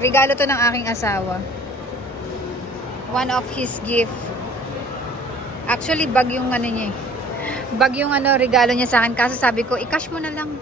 Regalo to ng aking asawa. One of his gift. Actually, bag yung ano niya eh. Bag yung ano, regalo niya sa akin. Kaso sabi ko, i-cash mo na lang.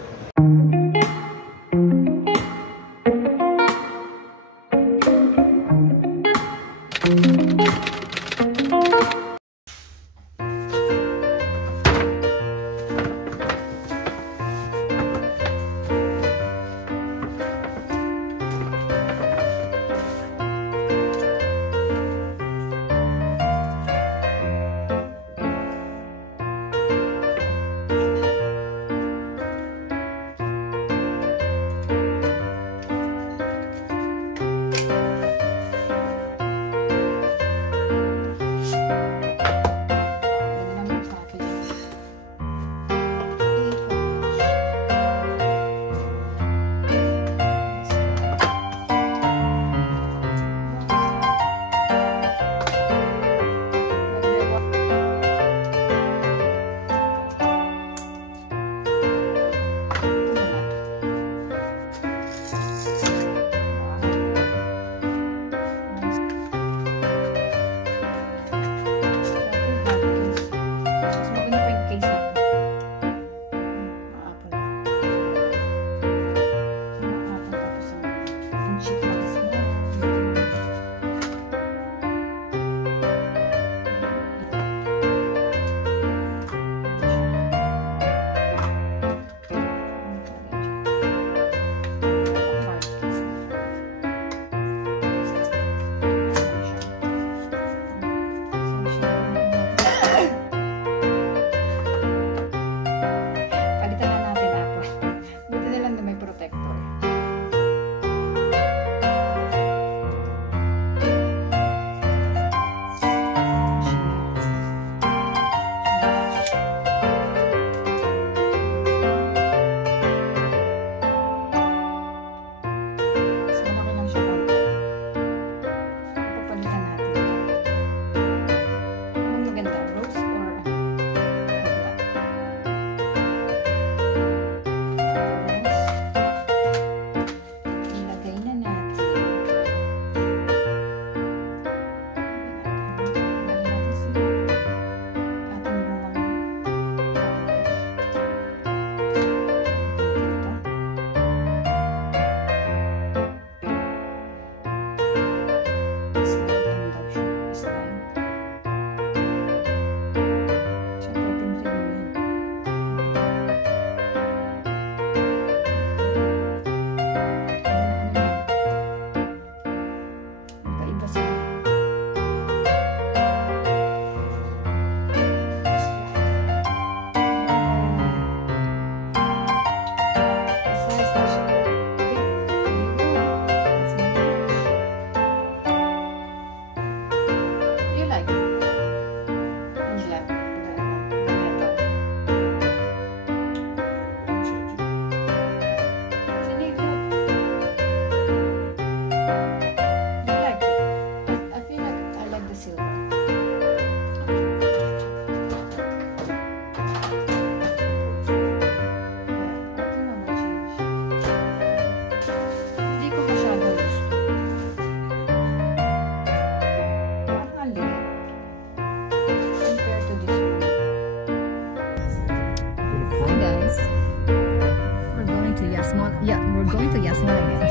We're going to Yasmall again.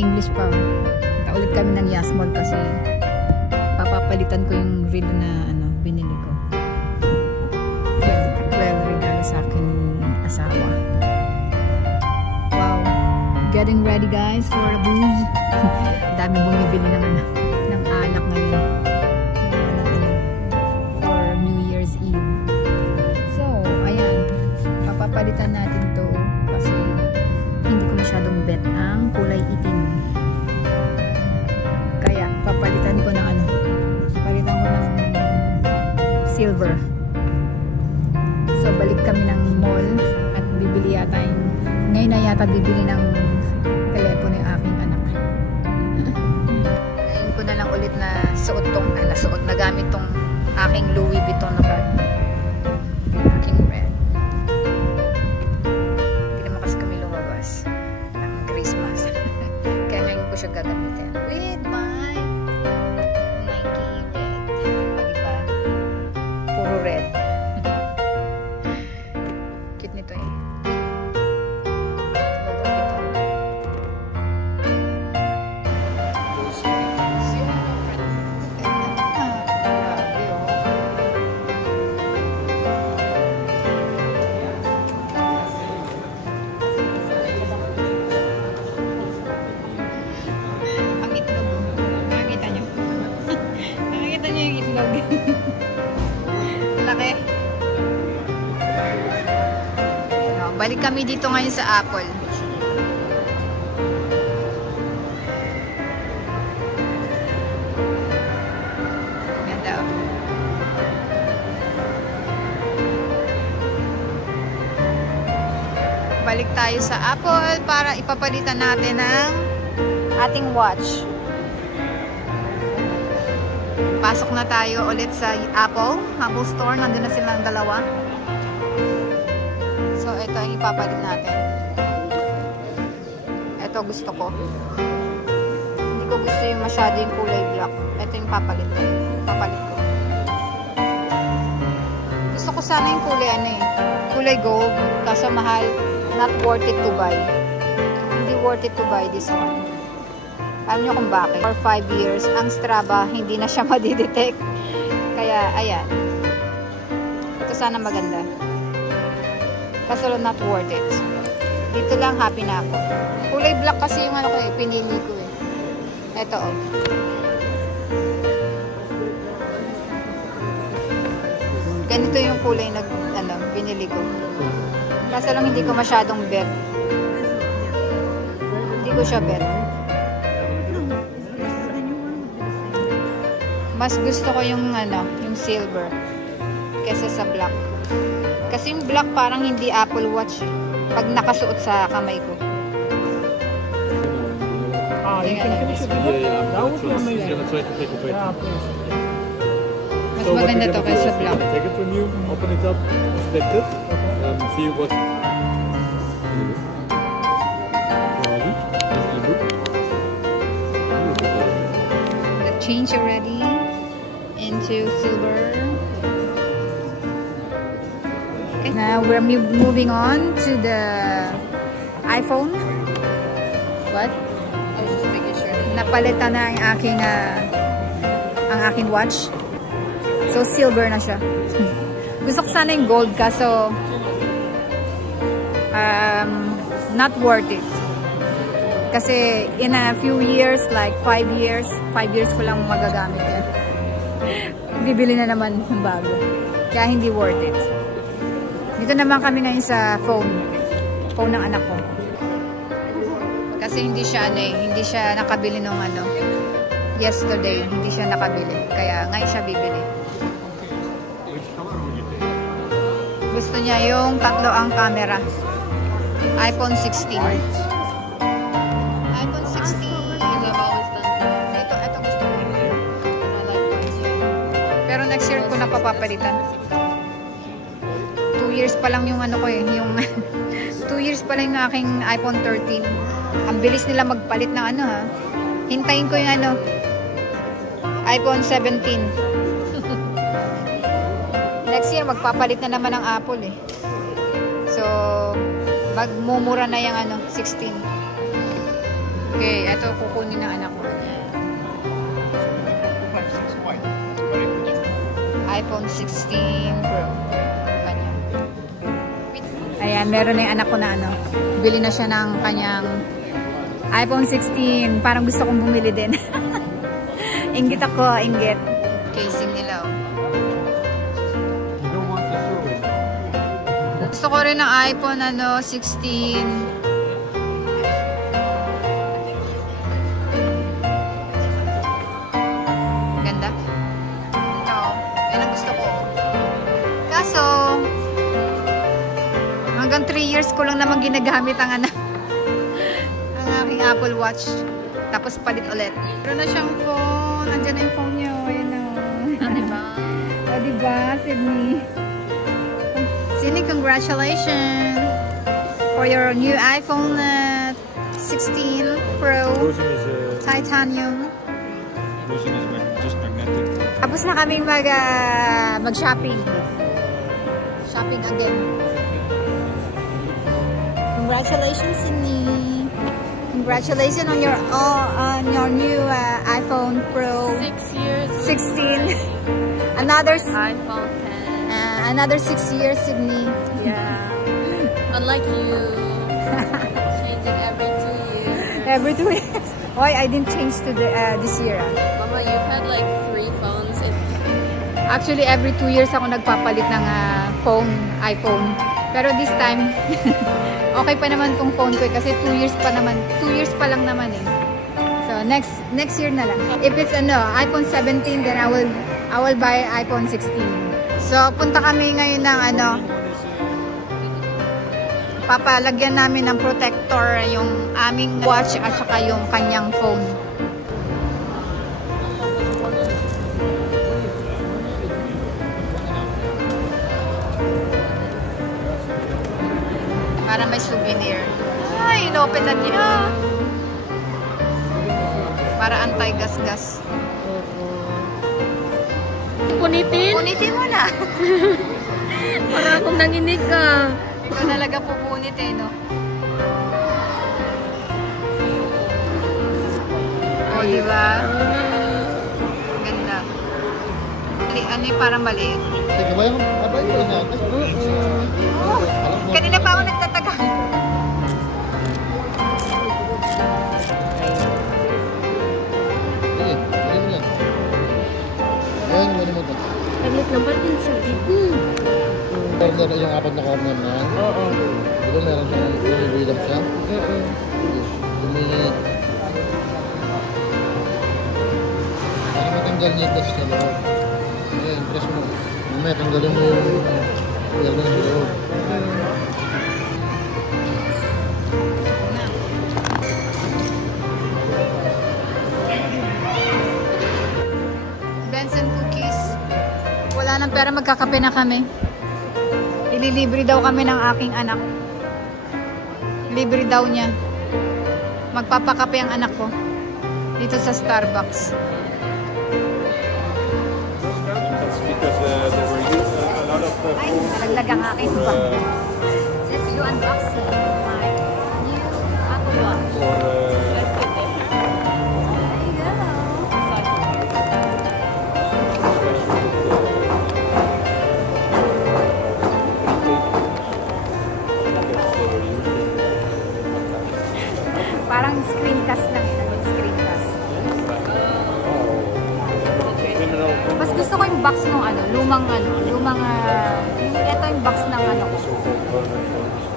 English pa. Paulit kami ng Yasmall kasi papapalitan ko yung reel na ano, binili ko. Well, regalo sa akin asawa. Wow. Getting ready guys for a booze. Dami bumibili naman ng alak ngayon. For New Year's Eve. So, ayan. Papapalitan natin to kasi hindi ko masyadong bet ang kulay itim. Kaya papalitan ko ng ano, palitan ko ng silver. So balik kami ng mall at bibili yata ngayon na yata bibili ng telepono yung aking anak. Ngayon ko na lang ulit na suot tong na gamit tong aking Louis Vuitton na bag. Aking red. Hindi naman kasi kami lumabas ng Christmas. Kaya ngayon ko siya gagamitin. With my Nike red. Diba? Puro red. Cute nito eh. Laki. Balik kami dito ngayon sa Apple. Ganda. Balik tayo sa Apple para ipapalitan natin ang ating watch. Pasok na tayo ulit sa Apple Store. Nandun na silang dalawa. So, ito ang ipapalit natin. Ito gusto ko. Hindi ko gusto yung masyado yung kulay black. Ito yung papalit ko. Gusto ko sana yung kulay kulay gold. Kaso mahal. Not worth it to buy. Hindi worth it to buy this one. Alam nyo kung bakit? For 5 years, ang Strava, hindi na siya madidetect. Kaya, ayan. Ito sana maganda. Kaso not worth it. Dito lang happy na ako. Kulay black kasi yung pinili ko eh. Ito oh. Ganito yung kulay na binili ko. Kaso lang hindi ko masyadong bet. Hindi ko siya bet. Mas gusto ko yung silver kaysa sa black. Kasi yung black parang hindi Apple Watch eh. Pag nakasuot sa kamay ko. Mas maganda to kaysa black. Take it from you, open it up, inspect it, see what. Change already into silver. Okay. Now we're moving on to the iPhone. What? I was just making sure. Napalitan na ang aking watch. So silver na siya. Gusto ko sana yung gold kaso not worth it. Kasi in a few years, like 5 years ko lang magagamit yan. Bibili na naman ng bago. Kaya hindi worth it. Dito naman kami ngayon sa phone ng anak ko. Kasi hindi siya nakabili nung yesterday, hindi siya nakabili. Kaya ngayon siya bibili. Gusto niya yung tatlo ang camera. iPhone 16. Pero next year ko na papapalitan. 2 years pa lang yung yung 2 years pa lang yung aking iPhone 13. Ang bilis nila magpalit ng Hintayin ko yung iPhone 17. Next year magpapalit na naman ng Apple eh. So magmumura na yung 16. Okay, ito kukunin ng anak ko. iPhone 16 Pro. Kanya. Ayan, meron na yung anak ko na bili na siya ng kanyang iPhone 16. Parang gusto kong bumili din. Inggit ako, inggit. Casing nila Gusto ko rin ng iPhone 16. Hanggang 3 years ko lang naman ginagamit ang aking Apple Watch. Tapos palit ulit. Meron na siyang phone. Nandiyan na yung phone niyo. Ayan na. Diba? O diba, Sydney? Sydney, congratulations for your new iPhone 16 Pro. The version is titanium. Version is just magnetic. Tapos na kami mag-shopping. Shopping again. Congratulations, Sydney. Congratulations on your new iPhone Pro 6 years. 16. Another iPhone 10. Another 6 years, Sydney. Yeah. Unlike you, changing every 2 years. Every 2 years. Why I didn't change to this year? Mama, you've had like 3 phones. Actually, every 2 years ako nagpapalit ng iPhone. Pero this time, okay pa naman tong phone ko kasi 2 years pa lang naman eh. So next year na lang. If it's iPhone 17, then I will buy iPhone 16. So punta kami ngayon ng papalagyan namin ng protector yung aming watch at saka yung kanyang phone. Para may souvenir. Ay, inopen na niya. Para anti-gas-gas. Punitin? Punitin mo na. Para akong nanginig ka. Ikaw talaga pupunit eh, no? O, diba? Ganda. Ano yung parang maliit? Teka ba yung abay ko na natin? Kanina pa ako nagtataga. Sige, gawin mo yan. Ayan, gawin mo ito. Saglit lang ba din siya? Corner, yung 4 na corner na yan. Oo. Diba meron siyang nililap siya? Para matanggal niya yung test sa loob. Ayan, press mo. Mamaya, tanggalin mo yung yellow sa loob. Benson cookies. Wala nang pera, magkakape na kami. Ililibre daw kami ng aking anak. Libre daw niya. Magpapakape ang anak ko. Dito sa Starbucks. That's because they were used a lot of Ay, nalaglag ang aking bag. Let's do unboxing. My new Apple Watch. Let's sit there. There you go. Parang screencast lang yun. Screencast. Mas gusto ko yung box ng lumang ito yung box ng ko.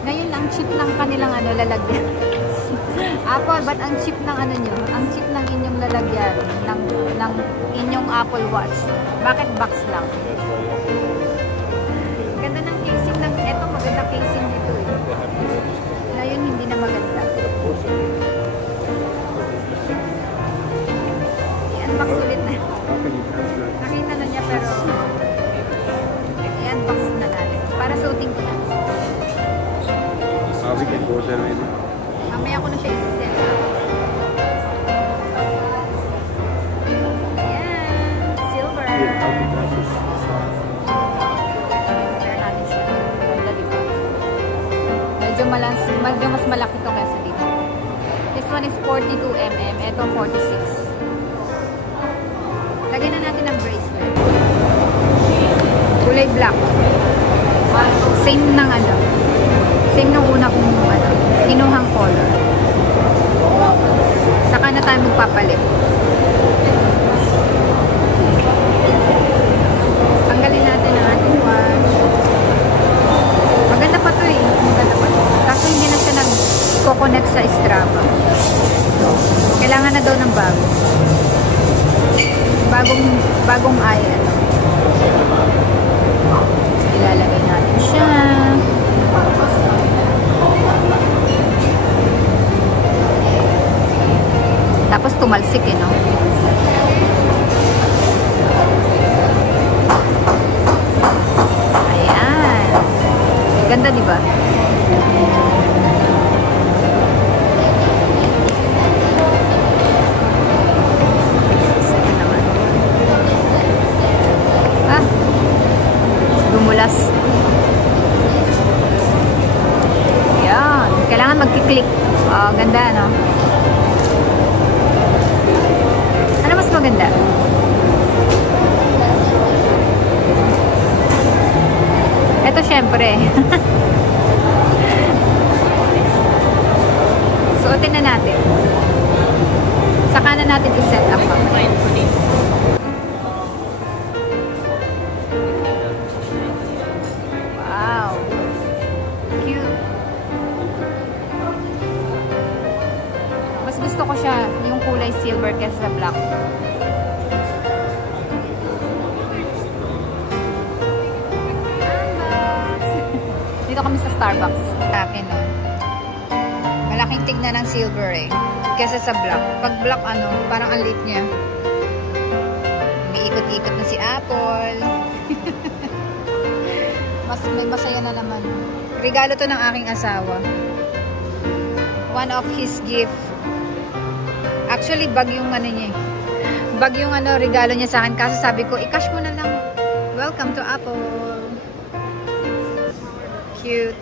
Ngayon, ang cheap ng kanilang lalagyan. Apple, but ang cheap ng nyo? Ang cheap ng inyong lalagyan ng inyong Apple Watch. Bakit box lang? Ganda ng casing ng, eto maganda casing nito eh. Ngayon, hindi na maganda. I-unbox ulit na. Nakita na niya pero i-unbox na natin. Para suotin ko na. We can go there maybe. Mamaya ko na siya isi-set. Ayan. Silver. Compare natin siya. Ganda, diba? Medyo mas malaki to kaysa dito. This one is 42mm. Ito 46. Lagyan na natin ang bracelet. Kulay black. Same ng same nung una kong kinuhang color. Saka na tayo magpapalit. Tanggalin natin ang ating watch. Maganda pa to eh. Maganda pa to. Kaso hindi na siya nag-connect sa Strava. Kailangan na daw ng bago. Bagong ilalagay natin siya. Tapos tumalsik no? Ayan. Ganda diba? Saka na natin i-set up. Wow. Cute. Mas gusto ko siya yung kulay silver kesa sa black. Dito kami sa Starbucks. Sa akin, no? Malaking tignan ng silver eh. Kesa sa black. Pag black, ano, parang ang liit niya. May ikot-ikot na si Apple. May masaya na naman. Regalo to ng aking asawa. One of his gift. Actually, bag yung ano niya. Bag yung ano, regalo niya sa akin. Kaso sabi ko, i-cash mo na lang. Welcome to Apple. Cute.